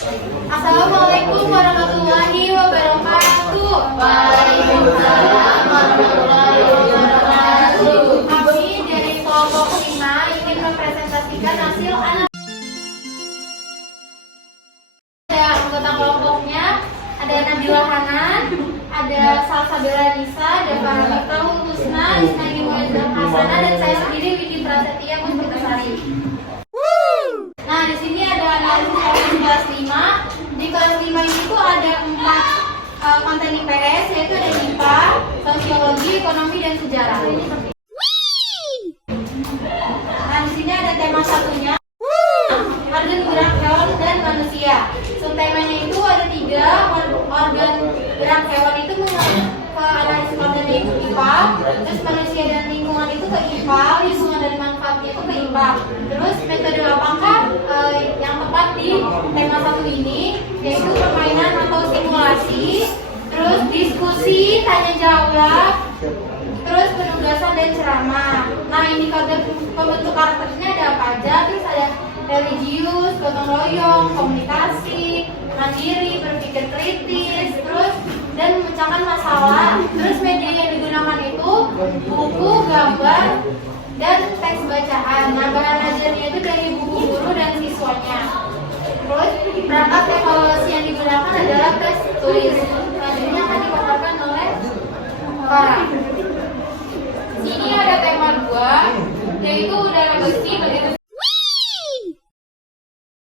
Assalamualaikum warahmatullahi wabarakatuh. Waalaikumsalam warahmatullahi wabarakatuh. Kami dari kelompok 5 ingin mempresentasikan hasil analisis. Ada anggota kelompoknya, ada Nabila Hanan, ada Salsabila Nisa, ada Farhanita Husna, Isnani Muizzah Hasana, dan saya sendiri Widi Prasetya Mustikasari. Nah, di sini ada analisis kelas 5. Di kelas 5 ini tuh ada 4 konten IPS, yaitu ada IPA, Sosiologi, Ekonomi, dan Sejarah. Nah, di sini ada tema satunya, organ gerak hewan dan manusia. Subtemanya itu ada 3, organ gerak hewan itu ke analisis konten di IPA, terus manusia dan lingkungan itu ke IPA, lingkungan dan manfaatnya itu ke IPA. Terus metode apakah yang tepat di tema satu ini, yaitu permainan atau simulasi, terus diskusi, tanya jawab, terus penugasan dan ceramah. Nah, indikator pembentuk karakternya ada apa aja? Terus ada religius, gotong royong, komunikasi, mandiri, berpikir kritis, terus dan memecahkan masalah. Terus media yang digunakan itu buku, gambar, dan teks bacaan. Nah, bahan ajarnya itu dari buku guru dan siswanya. Terus perangkat evaluasi yang digunakan adalah tes tulis. Selanjutnya akan dipaparkan oleh Farah. Sini ada tema 2, yaitu udara bersih bagi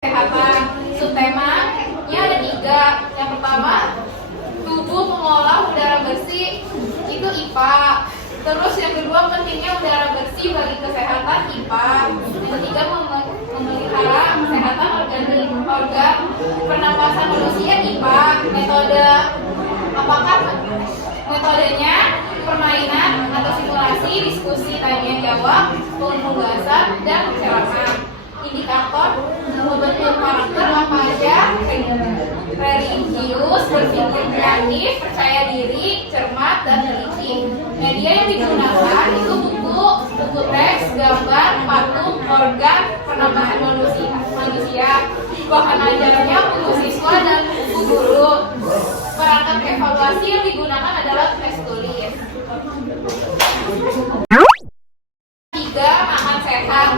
kesehatan. Subtemanya ada 3. Yang pertama, tubuh mengolah udara bersih, itu IPA. Terus yang kedua, pentingnya udara bersih bagi kesehatan, IPA. Yang ketiga, memelihara kesehatan organ pernapasan manusia, IPA. Metodenya permainan atau simulasi, diskusi, tanya jawab, penugasan, dan ceramah. Indikator membentuk karakter apa aja? Religius, berpikir kreatif, percaya diri, cermat, dan teliti. Media yang digunakan itu buku teks, gambar, patung, organ pernapasan manusia. Bahan ajarnya buku siswa dan buku guru. Perangkat evaluasi yang digunakan adalah tes tulis. 3. Makan sehat.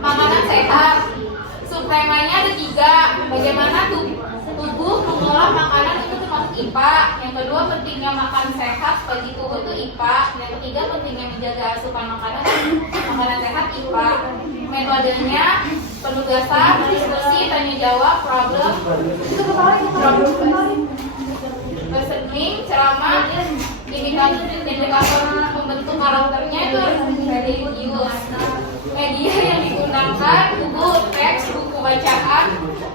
Makanan sehat. Subtemanya ada 3. Bagaimana tubuh mengolah makanan itu termasuk IPA. Yang kedua, pentingnya makan sehat bagi tubuh itu IPA. Yang ketiga, pentingnya menjaga asupan makanan sehat, IPA. Metodenya penugasan, diskusi, tanya jawab, problem listening, ceramah. Indikator pembentuk karakternya itu religius. Media yang digunakan buku teks, buku bacaan,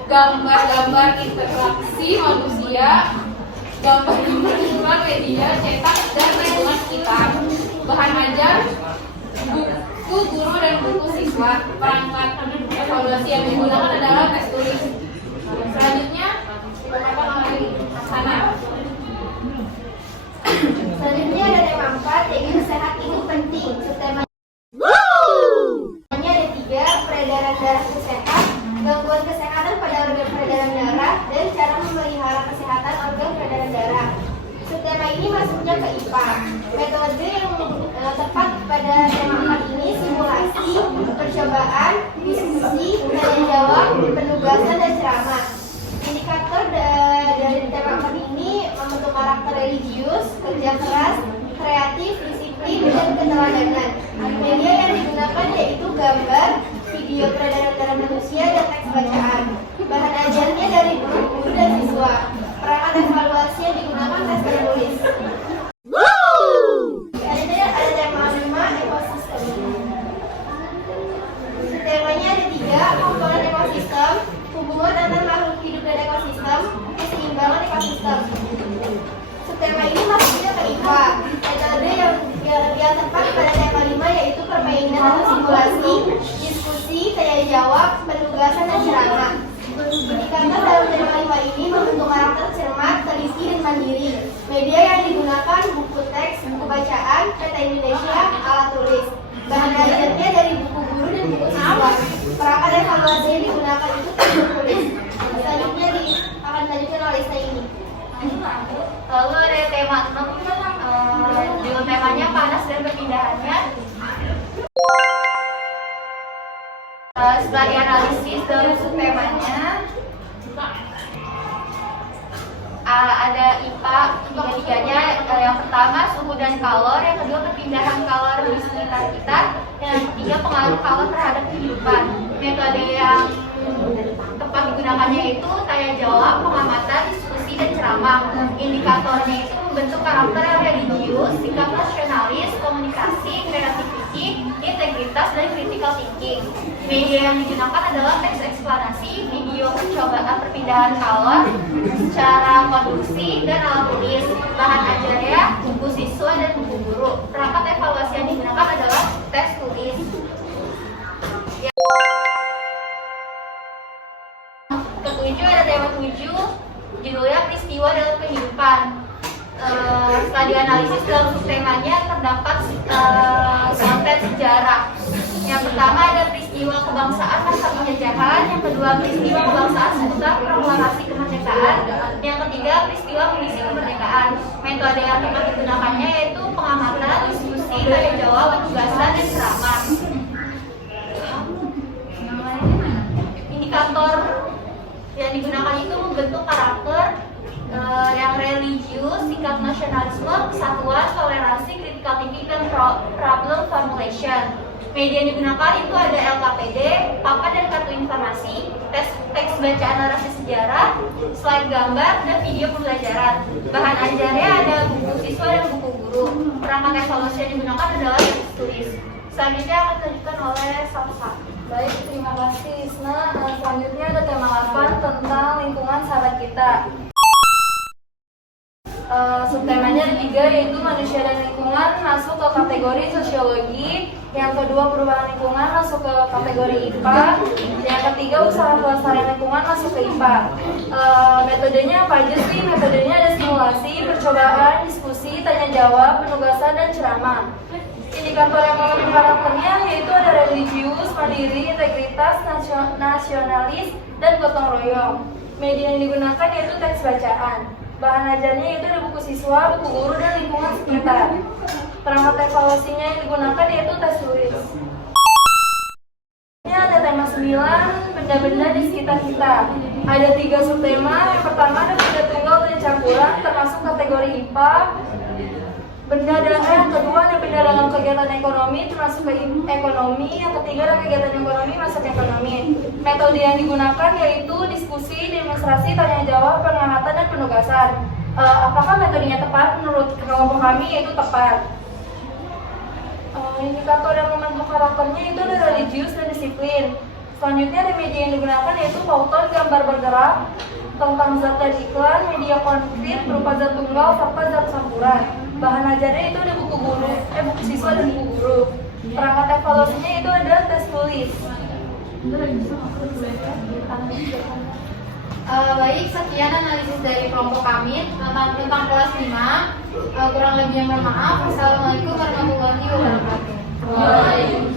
gambar-gambar interaksi manusia, gambar-gambar lingkungan, media cetak, dan lingkungan sekitar. Bahan ajar buku guru dan buku siswa. Perangkat evaluasi yang digunakan adalah tes tulis. Selanjutnya dipaparkan oleh Hasanah. Selanjutnya ada tema 4, yaitu sehat itu penting. Subtemanya ada 3, peredaran darah itu sehat, gangguan kesehatan pada organ peredaran darah, dan cara memelihara kesehatan organ peredaran darah. Subtema ini masuknya ke IPA. Metode yang tepat pada tema 4 ini simulasi, percobaan, diskusi, tanya jawab, penugasan, dan ceramah. Indikator dari tema 4 ini membentuk karakter religius, kerja keras, kreatif, disiplin, dan keteladanan. Media yang digunakan yaitu gambar, video peredaran darah manusia, dan teks bacaan. Bahan ajarnya dari guru dan siswa. Perangkat evaluasi yang digunakan tes tertulis. Ada tema 5, ekosistem. Temanya ada 3, komponen ekosistem, hubungan antara makhluk hidup dan ekosistem, keseimbangan ekosistem. Subtema ini masuknya ke IPA. Metode yang tepat pada tema 5 yaitu permainan atau simulasi, diskusi, tanya jawab, penugasan, dan ceramah. Indikator dalam tema 5 ini membentuk karakter cermat, teliti, dan mandiri. Media yang digunakan buku teks, buku bacaan, peta Indonesia, alat tulis. Bahan ajarnya dari buku guru dan buku siswa. Perangkat evaluasi yang digunakan itu tes tulis. dalam subtemanya ada IPA tiga-tiganya. Yang pertama suhu dan kalor, yang kedua perpindahan kalor di sekitar kita, yang ketiga pengaruh kalor terhadap kehidupan. Metode yang tepat digunakannya itu tanya jawab, pengamatan, diskusi, dan ceramah. Indikatornya itu membentuk karakter yang religius, sikap nasionalis, komunikasi, kreativiti, integritas, dan critical thinking. Media yang digunakan adalah teks eksplanasi, video percobaan perpindahan kalor, secara konduksi, dan alat tulis. Bahan ajarnya, buku siswa, dan buku guru. Perangkat evaluasi yang digunakan adalah teks tulis. Ketujuh ada tema 7, judulnya peristiwa dalam kehidupan. Setelah dianalisis dalam subtemanya terdapat konten sejarah. Yang pertama ada peristiwa kebangsaan masa penjajahan, yang kedua peristiwa kebangsaan seputar proklamasi kemerdekaan, yang ketiga peristiwa kondisi kemerdekaan. Metode yang tepat digunakannya yaitu pengamatan, diskusi, tanya jawab, penugasan, dan ceramah. Indikator yang digunakan itu membentuk karakter yang religius, sikap nasionalisme, kesatuan, toleransi, critical thinking, dan problem formulation. Media yang digunakan itu ada LKPD, papan dan kartu informasi, teks bacaan narasi sejarah, slide gambar, dan video pembelajaran. Bahan ajarnya ada buku siswa dan buku guru. Perangkat evaluasi yang digunakan adalah teks tulis. Selanjutnya akan dilanjutkan oleh Salsa. Baik, terima kasih Isna. Selanjutnya ada tema 8 tentang lingkungan sahabat kita. Subtemanya ada 3, yaitu manusia dan lingkungan masuk ke kategori sosiologi, yang kedua perubahan lingkungan masuk ke kategori IPA, yang ketiga usaha pelestarian lingkungan masuk ke IPA. Metodenya apa aja sih? Metodenya ada simulasi, percobaan, diskusi, tanya jawab, penugasan, dan ceramah. Indikator yang membentuk karakternya yaitu ada religius, mandiri, integritas, nasionalis, dan gotong royong. Media yang digunakan yaitu teks bacaan. Bahan ajarnya yaitu ada buku siswa, buku guru, dan lingkungan sekitar. Perangkat evaluasinya yang digunakan yaitu tes tulis. Ini ada tema 9, benda-benda di sekitar kita. Ada 3 subtema. Yang pertama ada benda tunggal dan campuran termasuk kategori IPA. Yang kedua ada benda dalam kegiatan ekonomi termasuk ke ekonomi. Yang ketiga ada kegiatan ekonomi masuk ekonomi. Metode yang digunakan yaitu diskusi, demonstrasi, tanya jawab, pengamatan, dan penugasan. Apakah metodenya tepat? Menurut kelompok kami yaitu tepat. Indikator yang membentuk karakternya itu ada religius dan disiplin. Selanjutnya ada media yang digunakan yaitu pauton, gambar bergerak, tentang zat dan iklan, media konkret berupa zat tunggal serta zat campuran. Bahan ajarnya itu ada buku siswa dan buku guru. Perangkat evaluasinya itu ada tes tulis. Baik, sekian analisis dari kelompok kami tentang kelas 5. Kurang lebihnya mohon maaf. Wassalamualaikum warahmatullahi wabarakatuh.